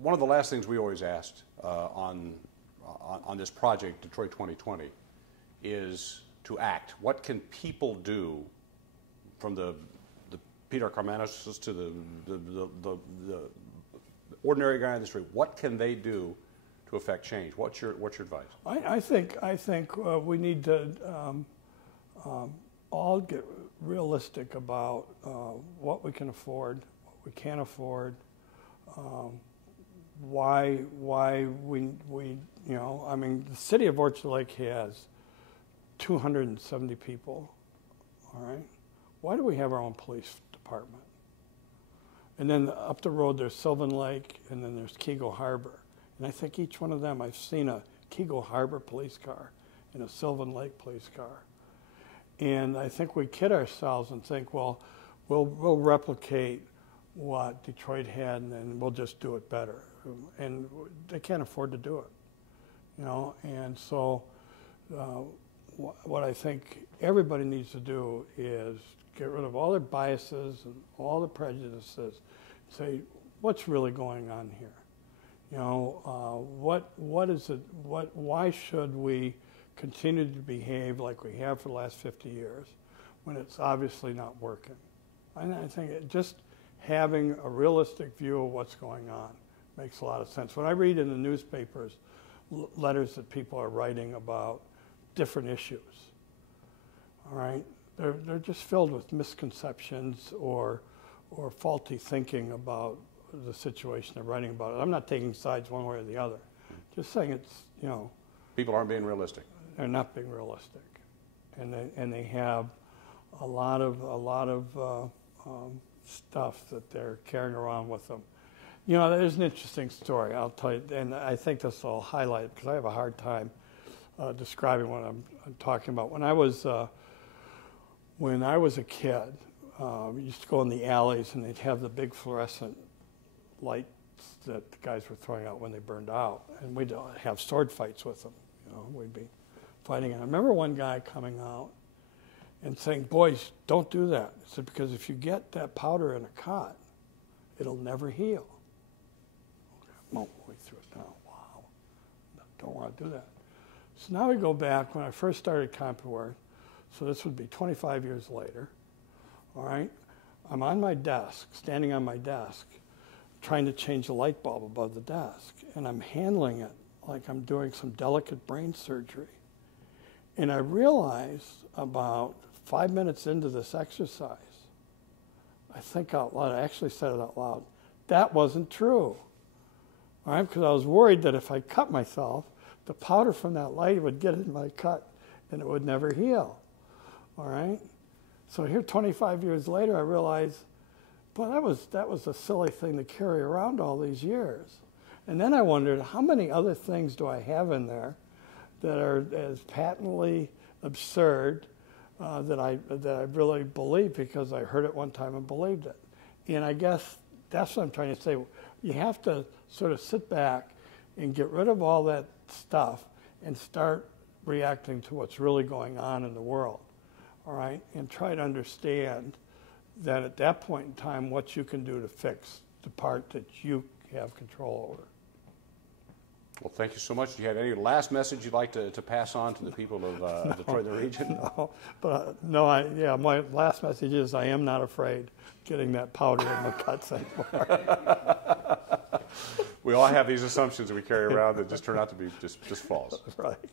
one of the last things we always asked on this project, Detroit 2020, is to act. What can people do, from the Peter Karmanos to the ordinary guy in the street? What can they do to affect change? What's your advice? I think we need to all get realistic about what we can afford, what we can't afford, why we you know, I mean, the city of Orchard Lake has 270 people, all right? Why do we have our own police department? And then up the road there's Sylvan Lake, and then there's Keego Harbor. And I think each one of them, I've seen a Keego Harbor police car and a Sylvan Lake police car. And I think we kid ourselves and think, well, we'll replicate what Detroit had, and then we'll just do it better. And they can't afford to do it, you know. And so what I think everybody needs to do is get rid of all their biases and all the prejudices. Say, what's really going on here? You know, what is it? Why should we continue to behave like we have for the last 50 years when it's obviously not working? And I think just having a realistic view of what's going on makes a lot of sense. When I read in the newspapers letters that people are writing about different issues, all right, they're just filled with misconceptions or faulty thinking about the situation they're writing about it. I'm not taking sides one way or the other. Just saying it's, you know, people aren't being realistic. They're not being realistic, and they have a lot of stuff that they're carrying around with them. You know, there's an interesting story, I'll tell you, and I think this will highlight it because I have a hard time describing what I'm talking about. When I was a kid, we used to go in the alleys, and they'd have the big fluorescent lights that the guys were throwing out when they burned out, and we'd have sword fights with them. You know, we'd be fighting. And I remember one guy coming out and saying, "Boys, don't do that." He said, "Because if you get that powder in a cut, it'll never heal." Okay, we threw it down. Wow, don't want to do that. So now we go back when I first started CompuWare. So this would be 25 years later. All right, I'm on my desk, standing on my desk, trying to change the light bulb above the desk, and I'm handling it like I'm doing some delicate brain surgery. And I realized about 5 minutes into this exercise, I think out loud, I actually said it out loud, that wasn't true. All right, because I was worried that if I cut myself, the powder from that light would get in my cut and it would never heal. All right? So here 25 years later, I realized, boy, that was a silly thing to carry around all these years. And then I wondered, how many other things do I have in there that are as patently absurd that I really believe because I heard it one time and believed it. And I guess that's what I'm trying to say. You have to sort of sit back and get rid of all that stuff and start reacting to what's really going on in the world, all right? And try to understand that at that point in time, what you can do to fix the part that you have control over. Well, thank you so much. Do you have any last message you'd like to pass on to the people of Detroit and the region? No, but yeah, my last message is I am not afraid getting that powder in my cuts anymore. We all have these assumptions that we carry around that just turn out to be just false. Right.